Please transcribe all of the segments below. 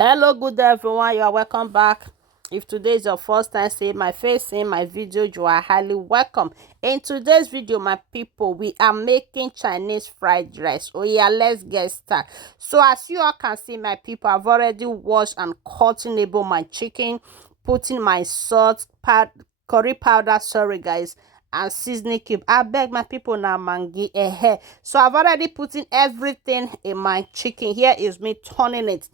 Hello, good day everyone, you are welcome back. If today is your first time seeing my face, seeing my video, you are highly welcome. In today's video, my people, we are making Chinese fried rice. Oh yeah, let's get started. So as you all can see, my people, I've already washed and cut my chicken, putting my salt, curry powder, sorry guys, and seasoning cube. I beg my people now, mangi so I've already put in everything in my chicken. Here is me turning it.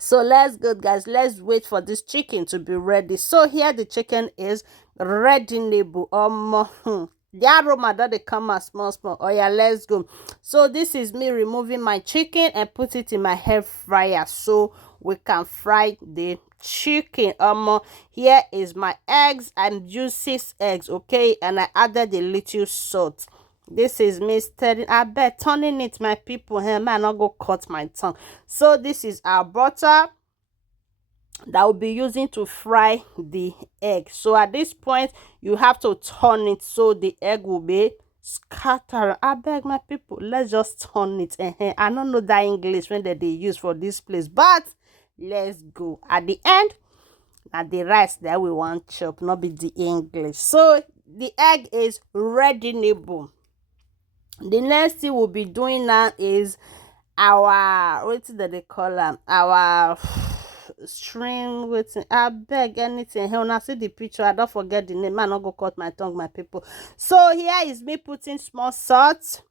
So let's go guys, let's wait for this chicken to be ready. So here the chicken is ready. The aroma that they come as small. Oh yeah, let's go. So this is me removing my chicken and put it in my air fryer so we can fry the chicken. Here is my eggs. I'm using 6 eggs, okay, and I added a little salt. This is me stirring. I bet turning it, my people. Hey man, not go cut my tongue. So this is our butter that will be using to fry the egg. So at this point, you have to turn it so the egg will be scattered. I beg my people, let's just turn it. I don't know that English when they use for this place, but let's go. At the end, and the rice that we want chop, not be the English. So the egg is ready. The next thing we'll be doing now is our, what is that they call them, our string waiting. I beg anything. When I see the picture, I don't forget the name. I not go cut my tongue, my people. So here is me putting small salt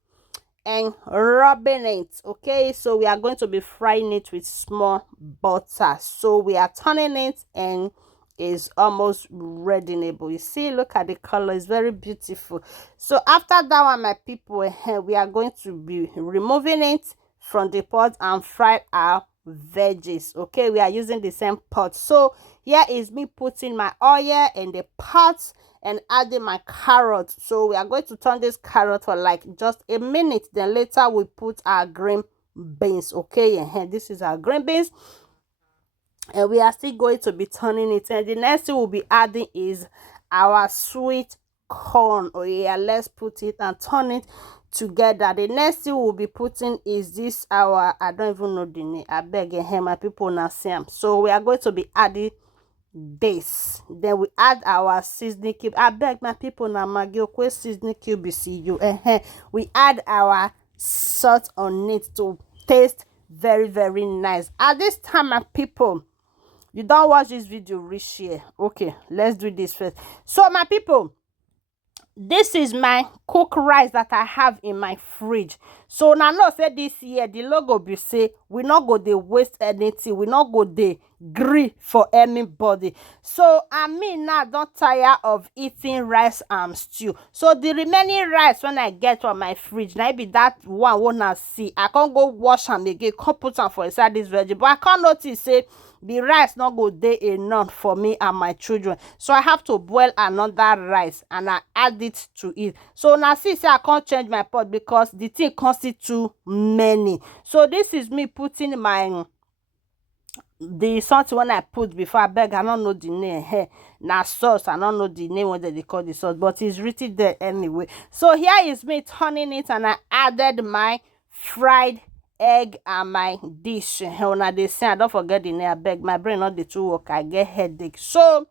and rubbing it. Okay, so we are going to be frying it with small butter. So we are turning it and is almost ready. You see, look at the color, it's very beautiful. So after that one, my people, we are going to be removing it from the pot and fry our veggies. Okay, we are using the same pot. So here is me putting my oil in the pot and adding my carrot. So we are going to turn this carrot for like just a minute, then later we put our green beans. Okay, and this is our green beans, and we are still going to be turning it. And the next thing we'll be adding is our sweet corn. Oh yeah, let's put it and turn it together. The next thing we'll be putting is this our, I don't even know the name, I beg my people now see them. So we are going to be adding this, then we add our seasoning cube. I beg my people now, Maggi okay, seasoning cube, see you. We add our salt on it to taste very nice. At this time, my people, you don't watch this video, reach here. Okay, let's do this first. So my people, this is my cooked rice that I have in my fridge. So now no say this year the logo be say we not go dey waste anything, we not go dey gree for anybody. So I mean now don't tire of eating rice and stew. So the remaining rice when I get from my fridge, now be that one wanna see, I can't go wash am again, can't put am for inside this veggie, but I can't notice say the rice not go dey enough for me and my children. So I have to boil another rice and I add it to it. So now see say I can't change my pot because the thing costs too many. So this is me putting my the salt when I put before. I beg, I don't know the name. Hey, now sauce, I don't know the name what they call the sauce, but it's written there anyway. So here is me turning it and I added my fried egg and my dish. When I say I don't forget the name, I beg, my brain not the two work, I get headache. So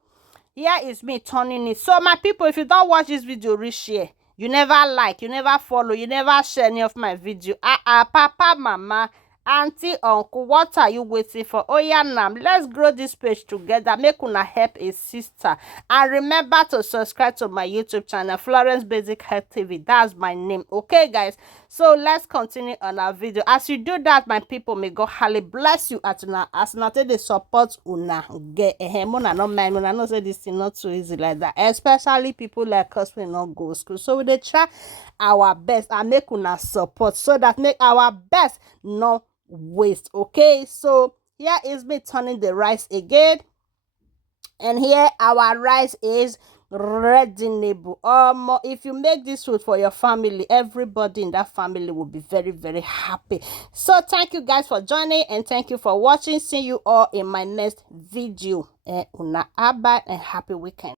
here is me turning it. So my people, if you don't watch this video, reshare. You never like, you never follow, you never share any of my video. Papa, mama, auntie, uncle, what are you waiting for? Oh yeah, now let's grow this page together. Make una help a sister. And remember to subscribe to my YouTube channel, Florence Basic Health TV. That's my name. Okay, guys. So let's continue on our video. As you do that, my people, may God highly bless you at una. As not the support una get mona no mind. Una know say this thing not so easy like that. Especially people like us will not go school. So we dey try our best and make una support so that make our best no waste. Okay, so here is me turning the rice again, and here our rice is ready. If you make this food for your family, everybody in that family will be very happy. So thank you guys for joining and thank you for watching. See you all in my next video. Una abba and happy weekend.